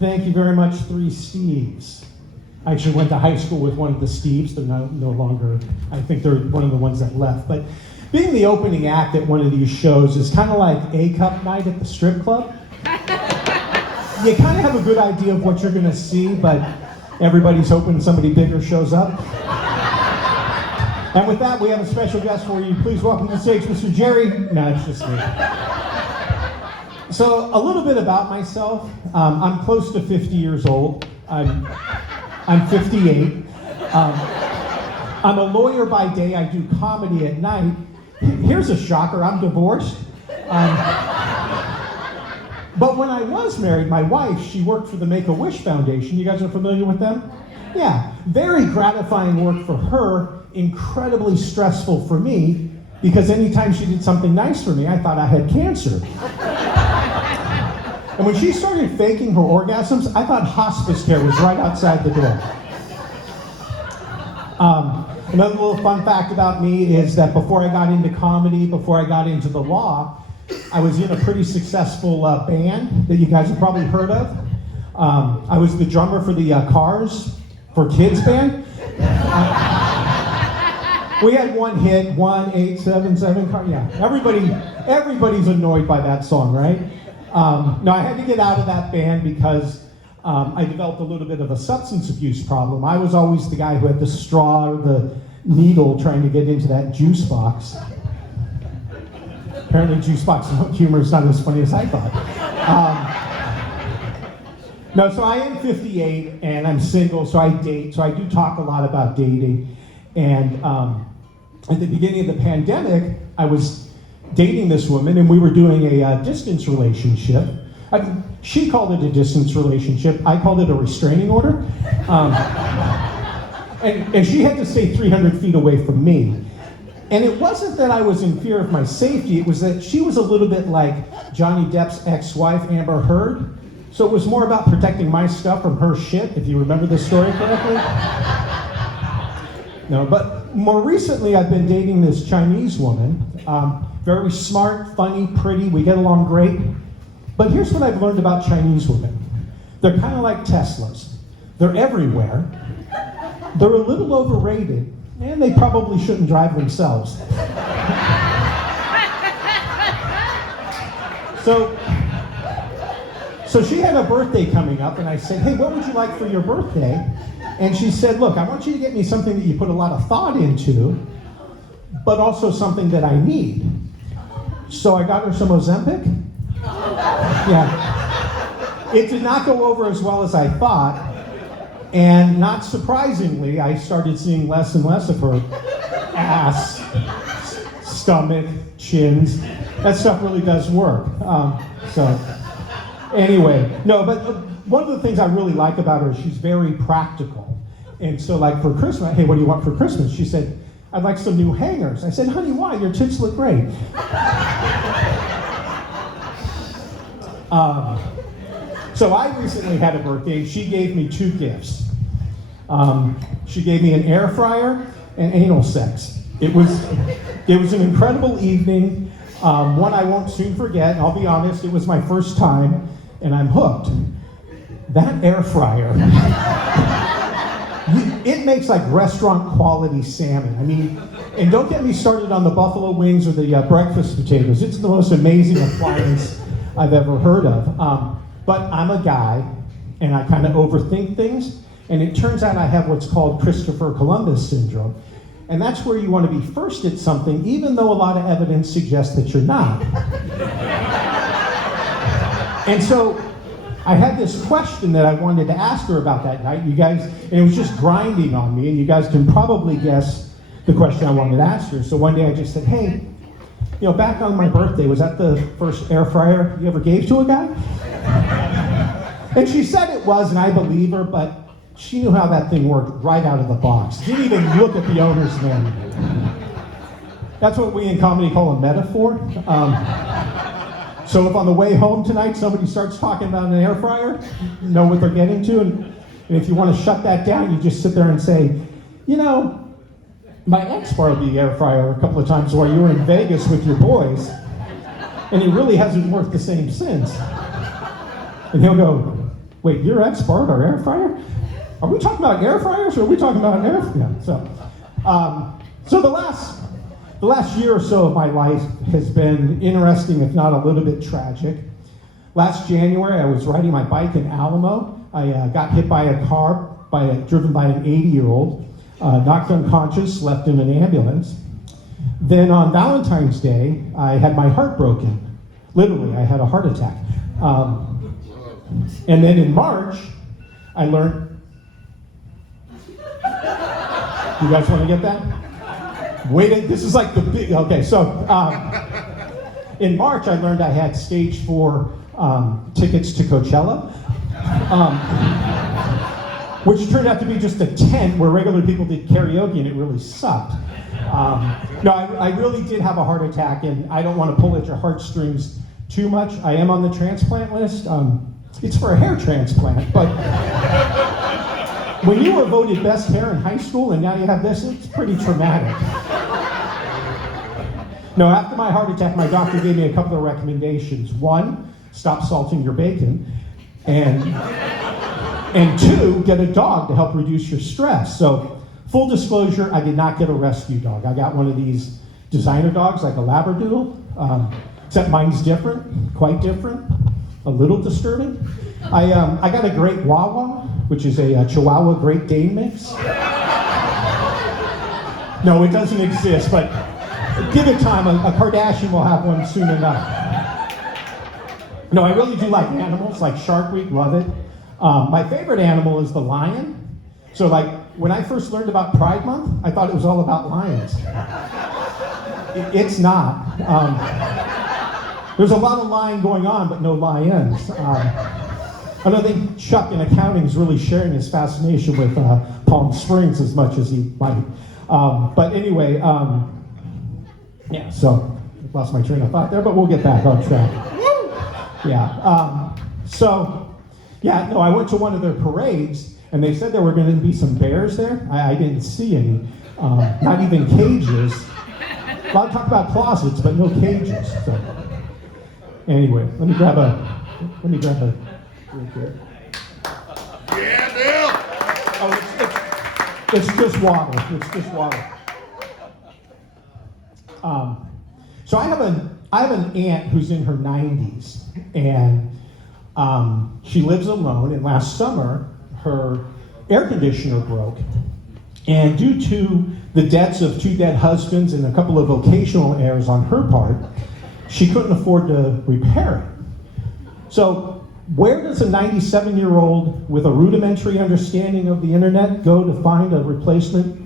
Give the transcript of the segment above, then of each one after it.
Thank you very much, 3Steves. I actually went to high school with one of the Steves. They're no longer, I think they're one of the ones that left. But being the opening act at one of these shows is kind of like A-cup night at the strip club. You kind of have a good idea of what you're going to see, but everybody's hoping somebody bigger shows up. And with that, we have a special guest for you. Please welcome to the stage, Mr. Jerry. No, it's just me. So, a little bit about myself. I'm close to 50 years old. I'm 58. I'm a lawyer by day. I do comedy at night. Here's a shocker. I'm divorced. But when I was married, my wife, she worked for the Make-A-Wish Foundation. You guys are familiar with them? Yeah. Very gratifying work for her. Incredibly stressful for me, because anytime she did something nice for me, I thought I had cancer. And when she started faking her orgasms, I thought hospice care was right outside the door. Another little fun fact about me is that before I got into comedy, before I got into the law, I was in a pretty successful band that you guys have probably heard of. I was the drummer for the Cars for Kids band. We had one hit, 1877 car. Yeah, everybody's annoyed by that song, right? No, I had to get out of that band because I developed a little bit of a substance abuse problem. I was always the guy who had the straw or the needle trying to get into that juice box. Apparently, juice box humor is not as funny as I thought. No, so I am 58 and I'm single, so I date. So I do talk a lot about dating. And at the beginning of the pandemic, I was dating this woman, and we were doing a distance relationship. She called it a distance relationship. I called it a restraining order. And she had to stay 300 feet away from me. And it wasn't that I was in fear of my safety. It was that she was a little bit like Johnny Depp's ex-wife, Amber Heard. So it was more about protecting my stuff from her shit, if you remember the story correctly. No, but more recently, I've been dating this Chinese woman. Very smart, funny, pretty. We get along great. But here's what I've learned about Chinese women. They're kind of like Teslas. They're everywhere. They're a little overrated, and they probably shouldn't drive themselves. So she had a birthday coming up, and I said, hey, what would you like for your birthday? And she said, look, I want you to get me something that you put a lot of thought into, but also something that I need. So I got her some Ozempic. Yeah. It did not go over as well as I thought. And not surprisingly, I started seeing less and less of her ass, stomach, chins. That stuff really does work. Anyway, no, but one of the things I really like about her is she's very practical. And so like for Christmas, hey, what do you want for Christmas? She said, I'd like some new hangers. I said, honey, why? Your tits look great. So I recently had a birthday. She gave me 2 gifts. She gave me an air fryer and anal sex. It was an incredible evening. One I won't soon forget. I'll be honest, it was my first time, and I'm hooked. That air fryer, it makes like restaurant quality salmon. I mean, and don't get me started on the buffalo wings or the breakfast potatoes. It's the most amazing appliance I've ever heard of. But I'm a guy, and I kind of overthink things, and it turns out I have what's called Christopher Columbus syndrome. And that's where you want to be first at something, even though a lot of evidence suggests that you're not. And so I had this question that I wanted to ask her about that night. You guys, and it was just grinding on me, and you guys can probably guess the question I wanted to ask her. So one day I just said, hey, you know, back on my birthday, was that the first air fryer you ever gave to a guy? And she said it was, and I believe her, but she knew how that thing worked right out of the box. Didn't even look at the owner's manual. That's what we in comedy call a metaphor. So if on the way home tonight somebody starts talking about an air fryer, you know what they're getting to, and if you want to shut that down, you just sit there and say, you know, my ex borrowed the air fryer a couple of times while you were in Vegas with your boys, and it really hasn't worked the same since. And he'll go, wait, your ex borrowed our air fryer? Are we talking about air fryers or are we talking about air fryers? Yeah, so the last year or so of my life has been interesting, if not a little bit tragic. Last January, I was riding my bike in Alamo. I got hit by a car driven by an 80-year-old, knocked unconscious, left in an ambulance. Then on Valentine's Day, I had my heart broken. Literally, I had a heart attack. And then in March, I learned. You guys want to get that? Wait, this is like the big. Okay, so in March, I learned I had stage 4 tickets to Coachella, which turned out to be just a tent where regular people did karaoke, and it really sucked. No, I really did have a heart attack, and I don't want to pull at your heartstrings too much. I am on the transplant list. It's for a hair transplant, but when you were voted best hair in high school and now you have this, it's pretty traumatic. No, after my heart attack, my doctor gave me a couple of recommendations. 1, stop salting your bacon, and 2, get a dog to help reduce your stress. So, full disclosure, I did not get a rescue dog. I got one of these designer dogs, like a Labradoodle, except mine's different, quite different, a little disturbing. I got a Great Wawa, which is a Chihuahua Great Dane mix. No, it doesn't exist, but give it time. A Kardashian will have one soon enough. No, I really do like animals, like Shark Week, love it. My favorite animal is the lion. So like, when I first learned about Pride Month, I thought it was all about lions. It's not. There's a lot of lying going on, but no lions. I don't think Chuck in accounting is really sharing his fascination with Palm Springs as much as he might. But anyway, yeah, so I lost my train of thought there, but we'll get back on track. Yeah, I went to one of their parades, and they said there were going to be some bears there. I didn't see any, not even cages. A lot of talk about closets, but no cages. So. Anyway, let me grab a drink here. Yeah, Bill! Oh, it's just water. It's just water. So I have an aunt who's in her 90s, and she lives alone. And last summer, her air conditioner broke, and due to the debts of 2 dead husbands and a couple of vocational errors on her part, she couldn't afford to repair it. So where does a 97-year-old with a rudimentary understanding of the internet go to find a replacement,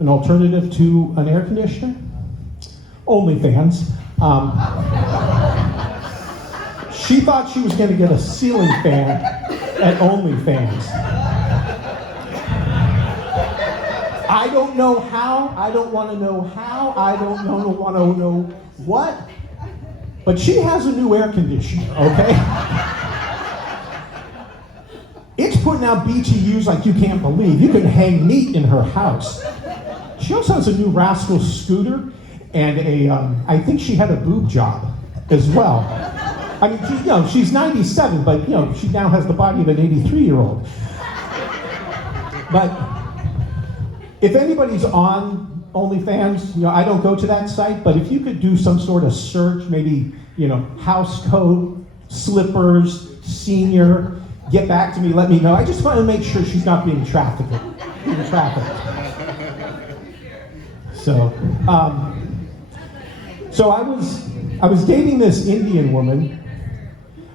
an alternative to an air conditioner? OnlyFans. She thought she was going to get a ceiling fan at OnlyFans. I don't know how, I don't want to know how, I don't want to know what, but she has a new air conditioner, okay? It's putting out BTUs like you can't believe. You can hang meat in her house. She also has a new Rascal scooter and I think she had a boob job as well. I mean, she's 97, but she now has the body of an 83-year-old. But if anybody's on OnlyFans, I don't go to that site, but if you could do some sort of search, maybe, house coat, slippers, senior, get back to me, let me know. I just want to make sure she's not being trafficked. So I was dating this Indian woman.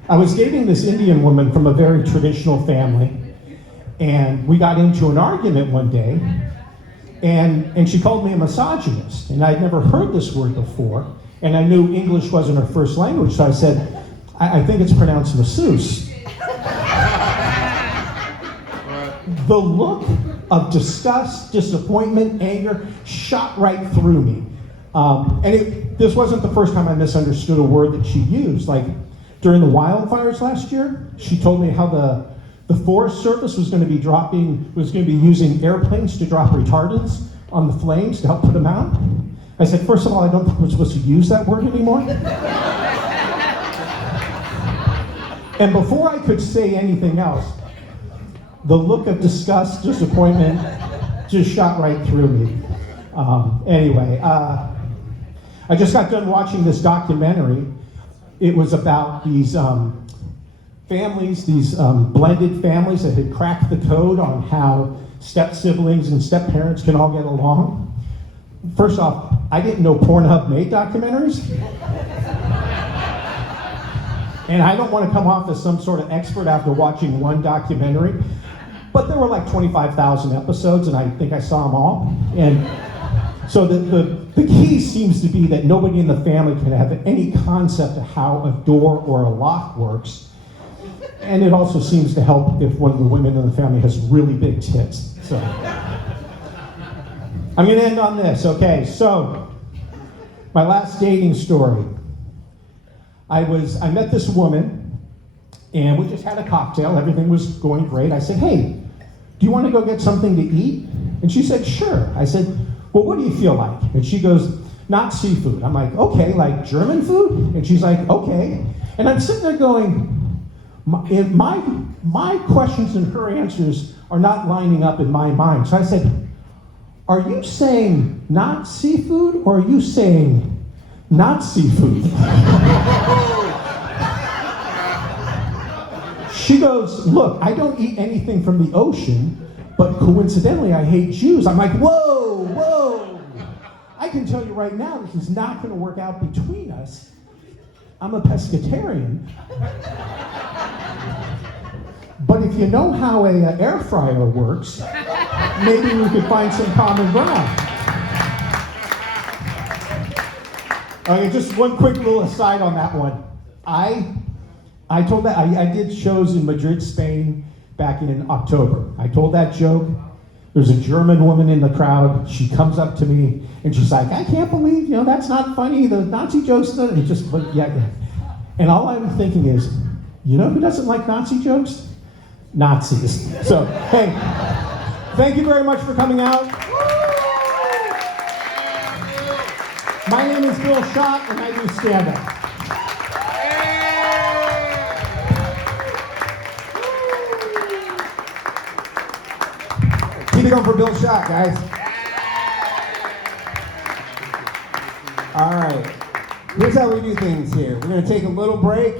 I was dating this Indian woman from a very traditional family, and we got into an argument one day, and she called me a misogynist, and I'd never heard this word before, and I knew English wasn't her first language, so I said, I think it's pronounced masseuse. The look of disgust, disappointment, anger shot right through me. This wasn't the first time I misunderstood a word that she used. Like during the wildfires last year, she told me how the Forest Service was going to be using airplanes to drop retardants on the flames to help put them out. I said, first of all, I don't think we're supposed to use that word anymore. And before I could say anything else, the look of disgust, disappointment, just shot right through me. Anyway, I just got done watching this documentary. It was about these families, these blended families that had cracked the code on how step-siblings and step-parents can all get along. First off, I didn't know Pornhub made documentaries. And I don't want to come off as some sort of expert after watching one documentary, but there were like 25,000 episodes, and I think I saw them all. And so the key seems to be that nobody in the family can have any concept of how a door or a lock works. And it also seems to help if one of the women in the family has really big tits. So I'm going to end on this. Okay, so my last dating story. I met this woman, and we just had a cocktail. Everything was going great. I said, hey, do you want to go get something to eat? And she said, sure. I said, well, what do you feel like? And she goes, not seafood. I'm like, okay, like German food? And she's like, okay. And I'm sitting there going, my questions and her answers are not lining up in my mind. So I said, are you saying not seafood, or are you saying not seafood? She goes, look, I don't eat anything from the ocean, but coincidentally I hate Jews. I'm like, whoa. I can tell you right now, this is not going to work out between us. I'm a pescatarian. But if you know how an air fryer works, maybe we could find some common ground. Okay, just one quick little aside on that one. I told that I did shows in Madrid, Spain, back in October. I told that joke. There's a German woman in the crowd. She comes up to me and she's like, I can't believe, that's not funny. The Nazi jokes, and just, yeah. And all I'm thinking is, who doesn't like Nazi jokes? Nazis. So, hey, thank you very much for coming out. My name is Bill Schott, and I do stand-up. Keep it going for Bill Schott, guys. All right. Here's how we do things here. We're going to take a little break.